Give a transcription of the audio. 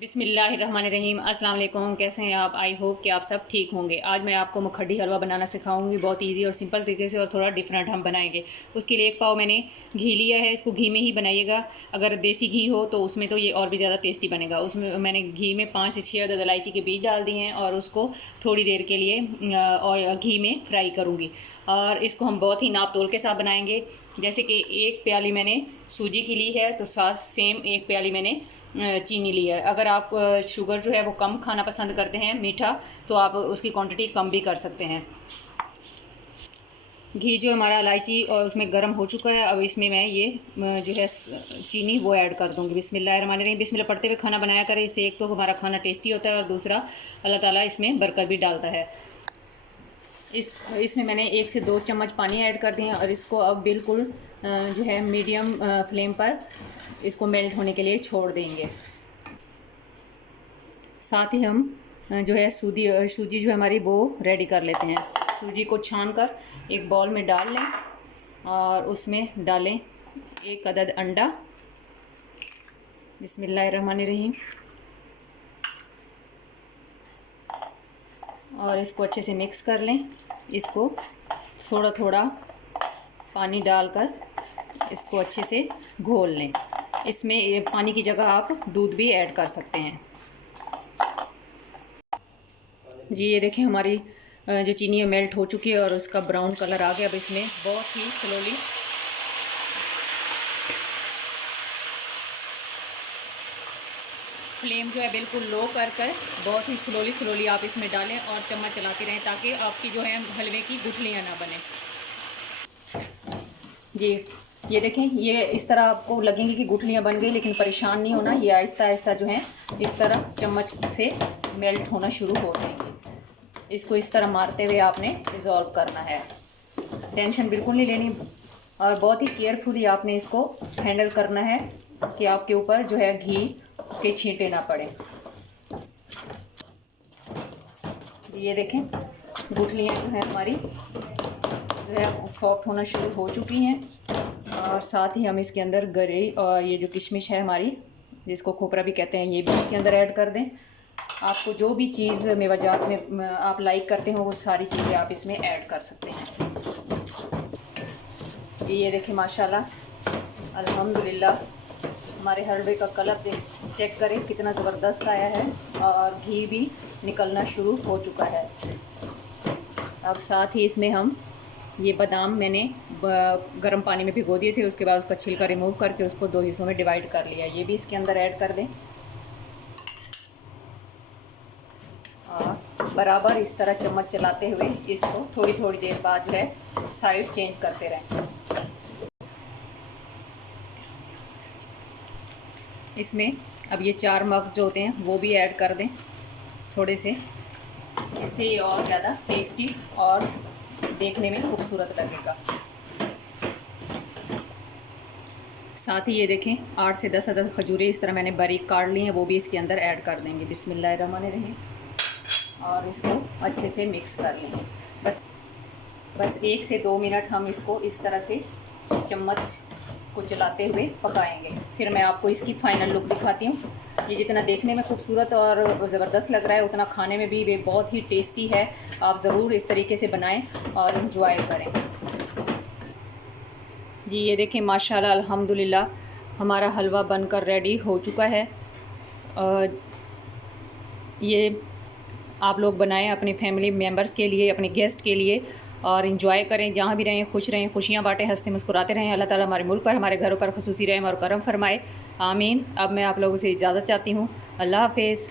बिस्मिल्लाहिर्रहमानिर्रहीम। अस्सलाम वालेकुम। कैसे हैं आप? आई होप कि आप सब ठीक होंगे। आज मैं आपको मुखड्डी हलवा बनाना सिखाऊंगी। बहुत इजी और सिंपल तरीके से और थोड़ा डिफरेंट हम बनाएंगे। उसके लिए 1 पाव मैंने घी लिया है। इसको घी में ही बनाइएगा। अगर देसी घी हो तो उसमें तो ये और भी ज़्यादा टेस्टी बनेगा। उसमें मैंने घी में 5 से 6 अदद इलायची के बीज डाल दिए हैं और उसको थोड़ी देर के लिए और घी में फ्राई करूँगी। और इसको हम बहुत ही नाप तोल के साथ बनाएंगे। जैसे कि 1 प्याली मैंने सूजी की ली है तो साथ सेम 1 प्याली मैंने चीनी ली है। अगर आप शुगर जो है वो कम खाना पसंद करते हैं मीठा, तो आप उसकी क्वांटिटी कम भी कर सकते हैं। घी जो हमारा इलायची और उसमें गर्म हो चुका है, अब इसमें मैं ये जो है चीनी वो ऐड कर दूँगी। बिस्मिल्लाहिर्रहमानिर्रहीम। बिस्मिल्लाह पढ़ते हुए खाना बनाया करें। इससे एक तो हमारा खाना टेस्टी होता है और दूसरा अल्लाह ताला इसमें बरकत भी डालता है। इसमें मैंने 1 से 2 चम्मच पानी ऐड कर दिए हैं और इसको अब बिल्कुल जो है मीडियम फ्लेम पर इसको मेल्ट होने के लिए छोड़ देंगे। साथ ही हम जो है सूजी जो है हमारी वो रेडी कर लेते हैं। सूजी को छान कर एक बाउल में डाल लें और उसमें डालें 1 अदद अंडा। बिस्मिल्लाहिर्रहमानिर्रहीम। और इसको अच्छे से मिक्स कर लें। इसको थोड़ा थोड़ा पानी डालकर इसको अच्छे से घोल लें। इसमें पानी की जगह आप दूध भी ऐड कर सकते हैं। जी ये देखिए हमारी जो चीनी है मेल्ट हो चुकी है और उसका ब्राउन कलर आ गया। अब इसमें बहुत ही स्लोली फ्लेम जो है बिल्कुल लो कर बहुत ही स्लोली आप इसमें डालें और चम्मच चलाते रहें ताकि आपकी जो है हलवे की गुठलियाँ ना बने। जी ये देखें, ये इस तरह आपको लगेंगी कि गुठलियाँ बन गई, लेकिन परेशान नहीं होना। ये आहिस्ता आहिस्ता जो है इस तरह चम्मच से मेल्ट होना शुरू हो जाएंगे। इसको इस तरह मारते हुए आपने डिज़ोल्व करना है। टेंशन बिल्कुल नहीं लेनी और बहुत ही केयरफुली आपने इसको हैंडल करना है कि आपके ऊपर जो है घी के छींटे ना पड़े। ये देखें गुठलियाँ जो है हमारी जो है सॉफ्ट होना शुरू हो चुकी हैं। और साथ ही हम इसके अंदर गरी और ये जो किशमिश है हमारी, जिसको खोपरा भी कहते हैं, ये भी इसके अंदर ऐड कर दें। आपको जो भी चीज़ मेवाजात में आप लाइक करते हो वो सारी चीज़ें आप इसमें ऐड कर सकते हैं। जी ये देखें माशाल्लाह अल्हम्दुलिल्लाह हमारे हलवे का कलर चेक करें कितना ज़बरदस्त आया है और घी भी निकलना शुरू हो चुका है। अब साथ ही इसमें हम ये बादाम मैंने गर्म पानी में भिगो दिए थे, उसके बाद उसका छिलका रिमूव करके उसको 2 हिस्सों में डिवाइड कर लिया। ये भी इसके अंदर ऐड कर दें और बराबर इस तरह चम्मच चलाते हुए इसको थोड़ी थोड़ी देर बाद जो है साइड चेंज करते रहें। इसमें अब ये 4 मग्स जो होते हैं वो भी ऐड कर दें थोड़े से, इससे ये और ज़्यादा टेस्टी और देखने में खूबसूरत लगेगा। साथ ही ये देखें 8 से 10 अदद खजूरें इस तरह मैंने बारीक काट ली हैं, वो भी इसके अंदर ऐड कर देंगे। बिस्मिल्लाहिर्रहमानिर्रहीम। और इसको अच्छे से मिक्स कर लें। बस 1 से 2 मिनट हम इसको इस तरह से चम्मच को चलाते हुए पकाएंगे। फिर मैं आपको इसकी फ़ाइनल लुक दिखाती हूँ। ये जितना देखने में खूबसूरत और ज़बरदस्त लग रहा है उतना खाने में भी बहुत ही टेस्टी है। आप ज़रूर इस तरीके से बनाएं और इंजॉय करें। जी ये देखें माशाल्लाह अल्हम्दुलिल्लाह हमारा हलवा बनकर रेडी हो चुका है। ये आप लोग बनाएं अपने फैमिली मेम्बर्स के लिए, अपने गेस्ट के लिए और इंजॉय करें। जहाँ भी रहें खुश रहें, खुशियाँ बांटें, हंसते मुस्कुराते रहें। अल्लाह ताला हमारे मुल्क पर, हमारे घरों पर खुसूसी रहम और करम फरमाए। आमीन। अब मैं आप लोगों से इजाज़त चाहती हूँ। अल्लाह हाफ़िज़।